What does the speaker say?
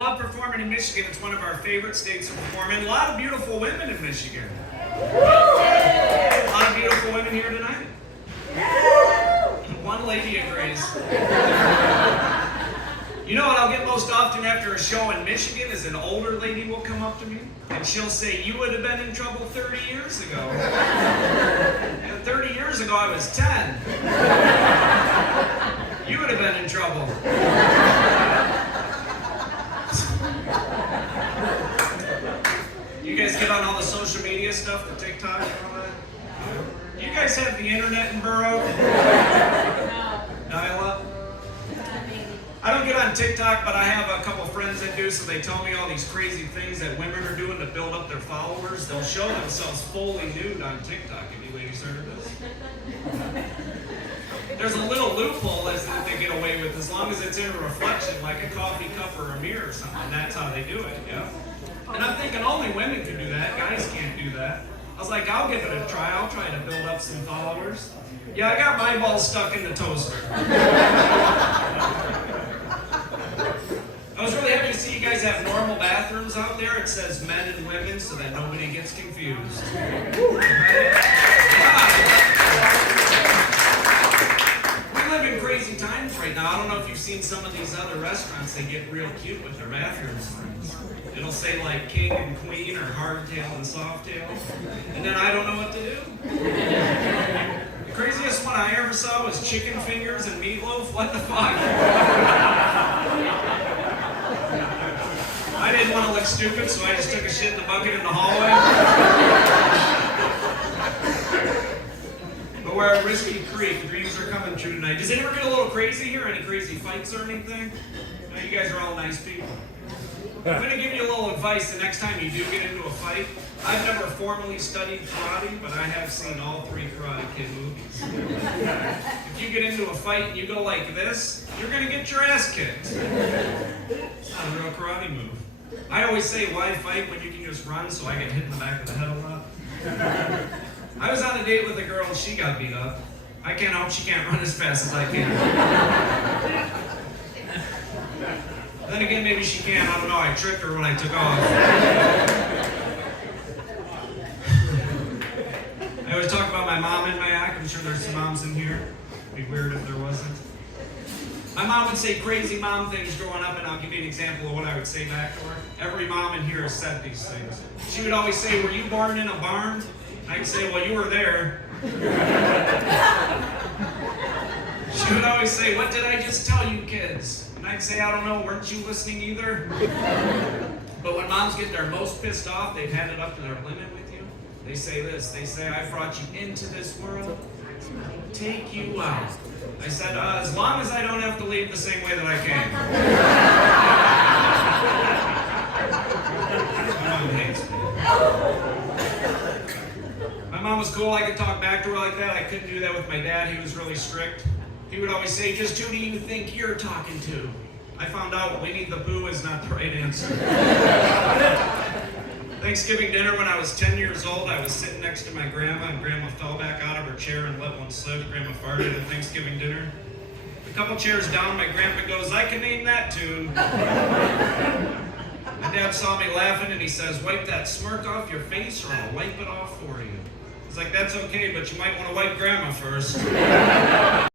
Love performing in Michigan. It's one of our favorite states to perform in. A lot of beautiful women in Michigan. A lot of beautiful women here tonight. One lady agrees. You know what I'll get most often after a show in Michigan is an older lady will come up to me and she'll say, "You would have been in trouble 30 years ago." And 30 years ago I was 10. You would have been in trouble. You guys get on all the social media stuff, the TikTok and all that? You guys have the internet in Burr? Dial-up? I don't get on TikTok, but I have a couple friends that do, so they tell me all these crazy things that women are doing to build up their followers. They'll show themselves fully nude on TikTok. Have you ladies heard of this? There's a little loophole as that they get away with, as long as it's in a reflection, like a coffee cup or a mirror or something. That's how they do it, yeah? And I'm thinking only women can do that. Guys can't do that. I was like, I'll give it a try. I'll try to build up some followers. Yeah, I got my balls stuck in the toaster. I was really happy to see you guys have normal bathrooms out there. It says men and women so that nobody gets confused. We live in crazy times right now. I don't know if you've seen some of these other restaurants. They get real cute with their bathrooms. It'll say like king and queen or hardtail and softtail. And then I don't know what to do. The craziest one I ever saw was chicken fingers and meatloaf. What the fuck? I didn't want to look stupid, so I just took a shit in the bucket in the hallway. But we're at Risky Creek. Dreams are coming true tonight. Does it ever get a little crazy here? Any crazy fights or anything? No, you guys are all nice people. I'm going to give you a little advice the next time you do get into a fight. I've never formally studied karate, but I have seen all 3 Karate Kid movies. If you get into a fight and you go like this, you're going to get your ass kicked. It's not a real karate move. I always say, why fight when you can just run, so I get hit in the back of the head a lot. I was on a date with a girl and she got beat up. I can't hope she can't run as fast as I can. Then again, maybe she can. I don't know. I tricked her when I took off. I always talk about my mom in my act. I'm sure there's some moms in here. It'd be weird if there wasn't. My mom would say crazy mom things growing up, and I'll give you an example of what I would say back to her. Every mom in here has said these things. She would always say, "Were you born in a barn?" I'd say, "Well, you were there." She would always say, "What did I just tell you kids?" And I'd say, "I don't know, weren't you listening either?" But when moms get their most pissed off, they've had it up to their limit with you. They say this, they say, "I brought you into this world, take you out." I said, as long as I don't have to leave the same way that I came. My mom hates me. My mom was cool, I could talk back to her like that. I couldn't do that with my dad, he was really strict. He would always say, "Just who do you think you're talking to?" I found out Winnie the Pooh is not the right answer. Thanksgiving dinner when I was 10 years old, I was sitting next to my grandma, and Grandma fell back out of her chair and let one slip. Grandma farted at Thanksgiving dinner. A couple chairs down, my grandpa goes, "I can name that tune." My dad saw me laughing and he says, "Wipe that smirk off your face or I'll wipe it off for you." I was like, "That's okay, but you might want to wipe Grandma first."